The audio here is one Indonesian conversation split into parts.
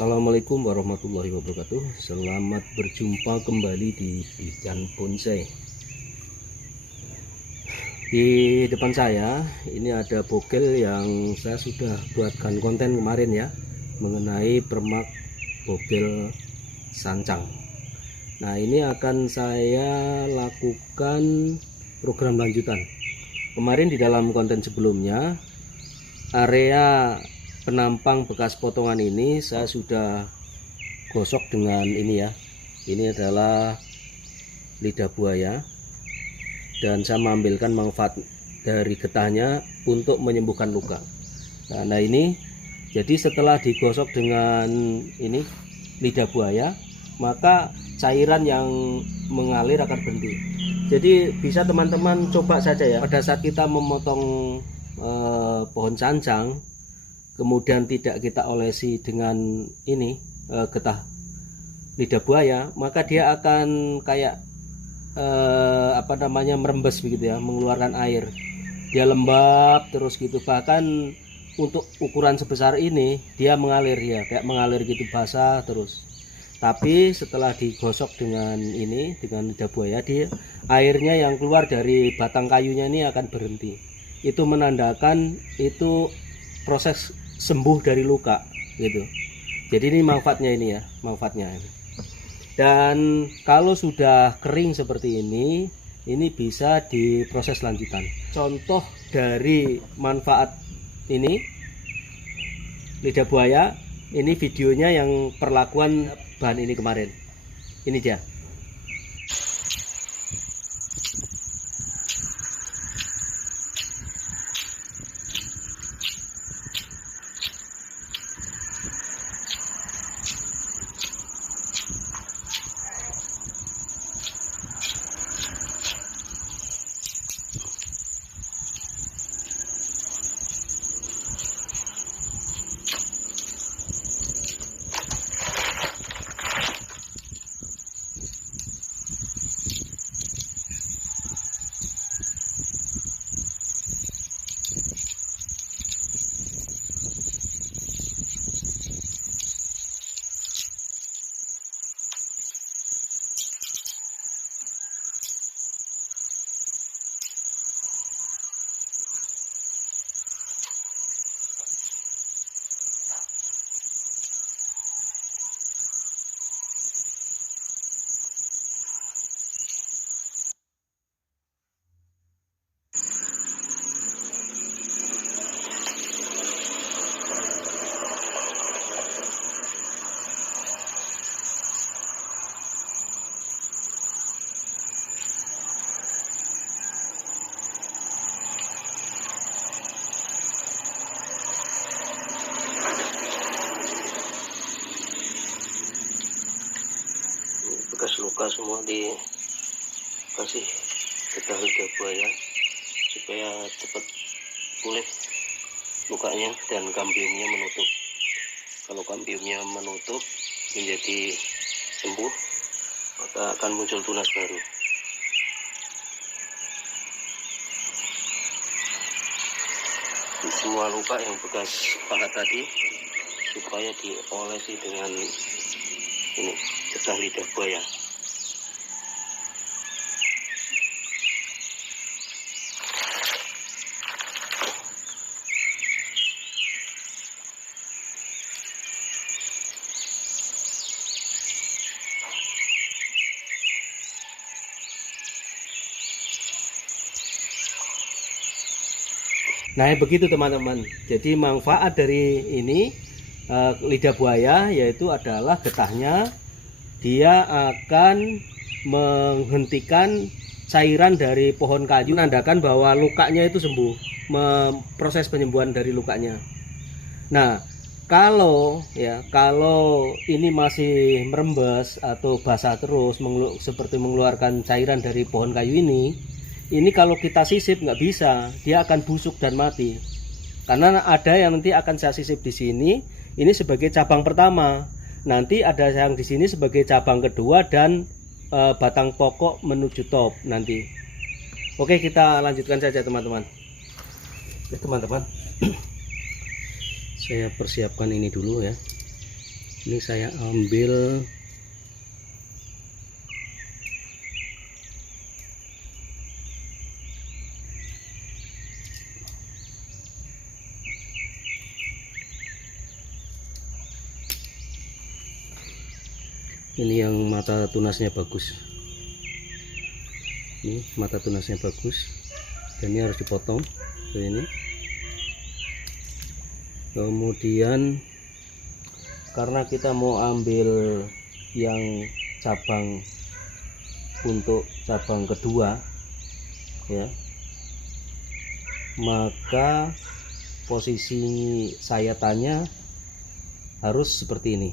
Assalamualaikum warahmatullahi wabarakatuh. Selamat berjumpa kembali di Bijan Bonsai. Di depan saya ini ada bogel yang saya sudah buatkan konten kemarin ya, mengenai permak bogel sancang. Nah, ini akan saya lakukan program lanjutan. Kemarin di dalam konten sebelumnya, area penampang bekas potongan ini saya sudah gosok dengan ini ya. Ini adalah lidah buaya, dan saya mengambilkan manfaat dari getahnya untuk menyembuhkan luka. Nah ini, jadi setelah digosok dengan ini lidah buaya, maka cairan yang mengalir akan berhenti. Jadi bisa teman-teman coba saja ya, pada saat kita memotong pohon sancang, kemudian tidak kita olesi dengan ini getah lidah buaya, maka dia akan kayak merembes begitu ya, mengeluarkan air. Dia lembab terus gitu, bahkan untuk ukuran sebesar ini dia mengalir ya, kayak mengalir gitu, basah terus. Tapi setelah digosok dengan ini, dengan lidah buaya, dia airnya yang keluar dari batang kayunya ini akan berhenti. Itu menandakan itu proses sembuh dari luka gitu. Jadi ini manfaatnya ini ya, manfaatnya ini. Dan kalau sudah kering seperti ini bisa diproses lanjutan. Contoh dari manfaat ini lidah buaya, ini videonya yang perlakuan bahan ini kemarin. Ini dia. Bekas luka semua dikasih getah lidah buaya supaya cepat pulih lukanya dan kambiumnya menutup. Kalau kambiumnya menutup menjadi sembuh, maka akan muncul tunas baru. Di semua luka yang bekas pahat tadi supaya diolesi dengan ini getah lidah buaya. Nah begitu teman-teman. Jadi manfaat dari ini lidah buaya yaitu adalah getahnya, dia akan menghentikan cairan dari pohon kayu, menandakan bahwa lukanya itu sembuh, proses penyembuhan dari lukanya. Nah kalau ini masih merembes atau basah terus, seperti mengeluarkan cairan dari pohon kayu ini kalau kita sisip nggak bisa, dia akan busuk dan mati. Karena ada yang nanti akan saya sisip di sini, ini sebagai cabang pertama. Nanti ada yang di sini sebagai cabang kedua dan batang pokok menuju top nanti. Oke, kita lanjutkan saja teman-teman. Teman-teman, saya persiapkan ini dulu ya. Ini saya ambil ini yang mata tunasnya bagus. Ini mata tunasnya bagus, dan ini harus dipotong seperti ini. Kemudian karena kita mau ambil yang cabang untuk cabang kedua ya, maka posisi sayatannya harus seperti ini.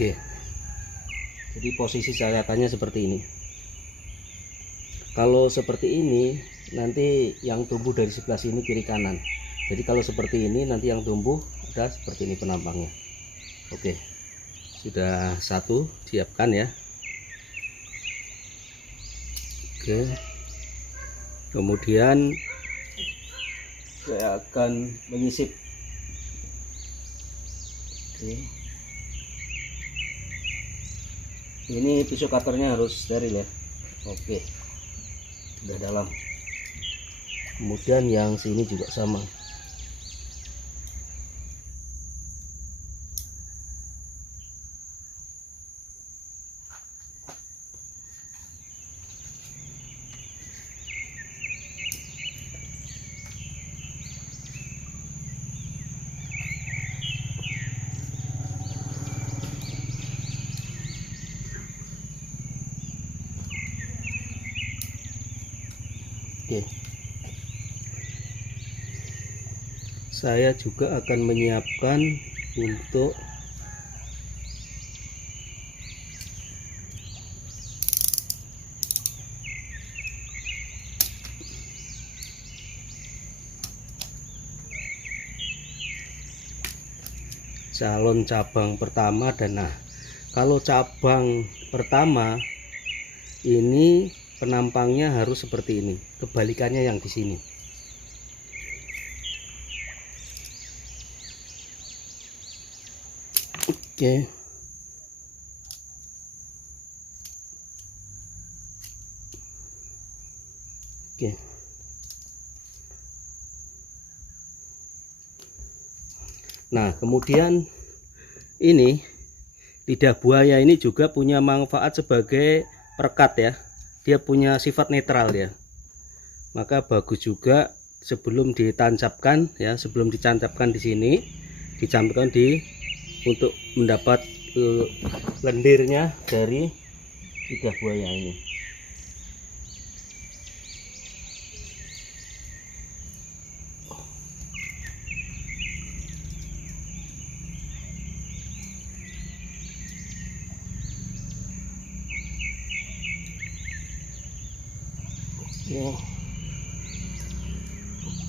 Oke, jadi posisi sayatannya seperti ini. Kalau seperti ini nanti yang tumbuh dari sebelah sini kiri kanan. Jadi kalau seperti ini nanti yang tumbuh ada seperti ini penampangnya. Oke, sudah satu, siapkan ya. Oke, kemudian saya akan menyisip. Oke, ini pisau cutternya harus steril ya. Oke, udah dalam. Kemudian yang sini juga sama. Oke, saya juga akan menyiapkan untuk calon cabang pertama. Dan nah, kalau cabang pertama ini penampangnya harus seperti ini, kebalikannya yang di sini. Oke. Oke. Nah, kemudian ini lidah buaya ini juga punya manfaat sebagai perekat ya. Dia punya sifat netral ya. Maka bagus juga sebelum ditancapkan ya, sebelum ditancapkan di sini, dicampurkan di untuk mendapat lendirnya dari lidah buaya ini.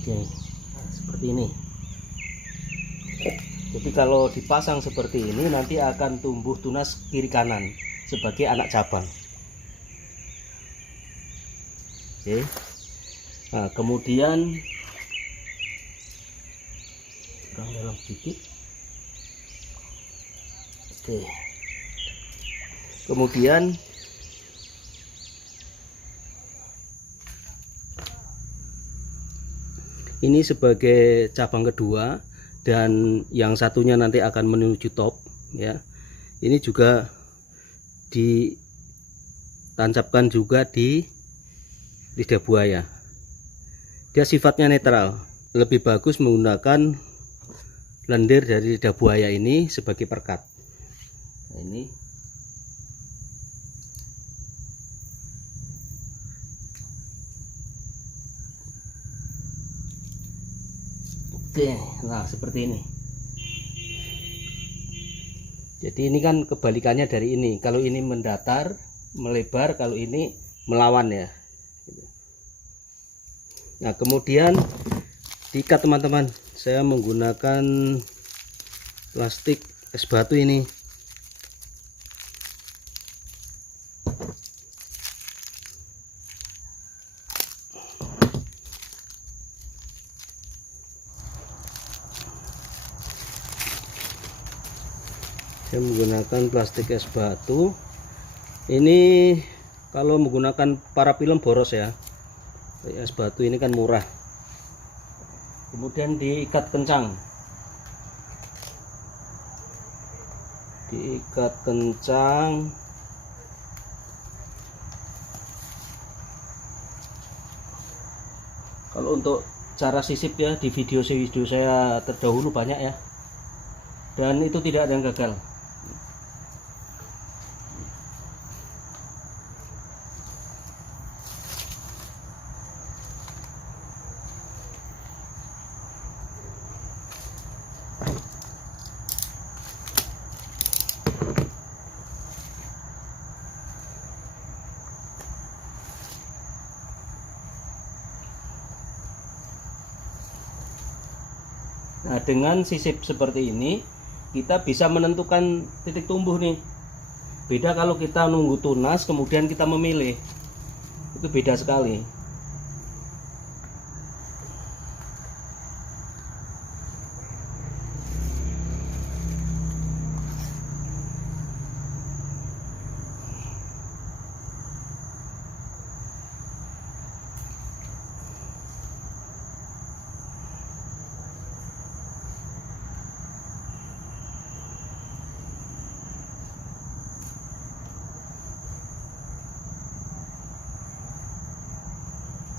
Oke, nah, seperti ini. Jadi kalau dipasang seperti ini nanti akan tumbuh tunas kiri kanan sebagai anak cabang. Oke. Nah, kemudian kurang dalam sedikit. Oke. Kemudian ini sebagai cabang kedua, dan yang satunya nanti akan menuju top ya. Ini juga ditancapkan juga di lidah buaya. Dia sifatnya netral. Lebih bagus menggunakan lendir dari lidah buaya ini sebagai perekat. Nah, ini oke, nah seperti ini. Jadi ini kan kebalikannya dari ini. Kalau ini mendatar, melebar, kalau ini melawan ya. Nah kemudian diikat teman-teman, saya menggunakan plastik es batu ini. Saya menggunakan plastik es batu ini. Kalau menggunakan parafilm boros ya, es batu ini kan murah. Kemudian diikat kencang, Kalau untuk cara sisip ya, di video saya terdahulu banyak ya, dan itu tidak ada yang gagal. Nah dengan sisip seperti ini kita bisa menentukan titik tumbuh nih. Beda kalau kita nunggu tunas kemudian kita memilih, itu beda sekali.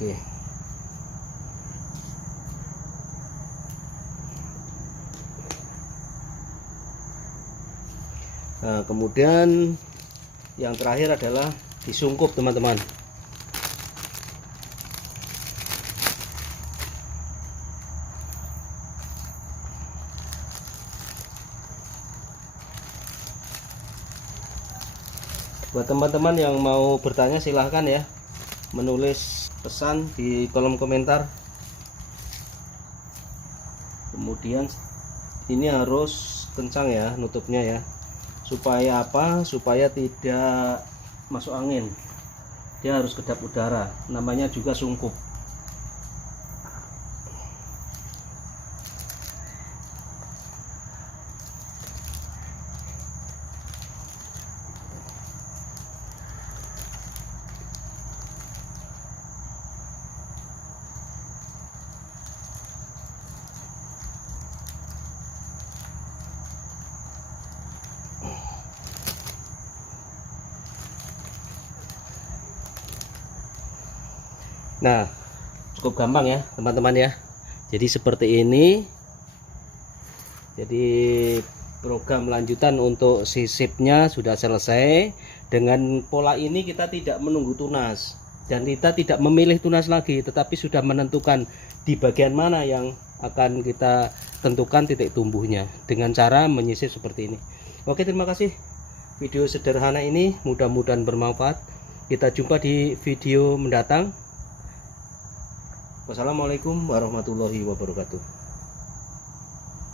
Oke. Nah, kemudian yang terakhir adalah disungkup teman-teman. Buat teman-teman yang mau bertanya silahkan ya, menulis pesan di kolom komentar. Kemudian ini harus kencang ya nutupnya ya, supaya apa? Supaya tidak masuk angin, dia harus kedap udara, namanya juga sungkup. Nah, cukup gampang ya teman-teman ya. Jadi seperti ini. Jadi program lanjutan untuk sisipnya sudah selesai. Dengan pola ini kita tidak menunggu tunas dan kita tidak memilih tunas lagi, tetapi sudah menentukan di bagian mana yang akan kita tentukan titik tumbuhnya dengan cara menyisip seperti ini. Oke, terima kasih. Video sederhana ini mudah-mudahan bermanfaat. Kita jumpa di video mendatang. Wassalamualaikum warahmatullahi wabarakatuh.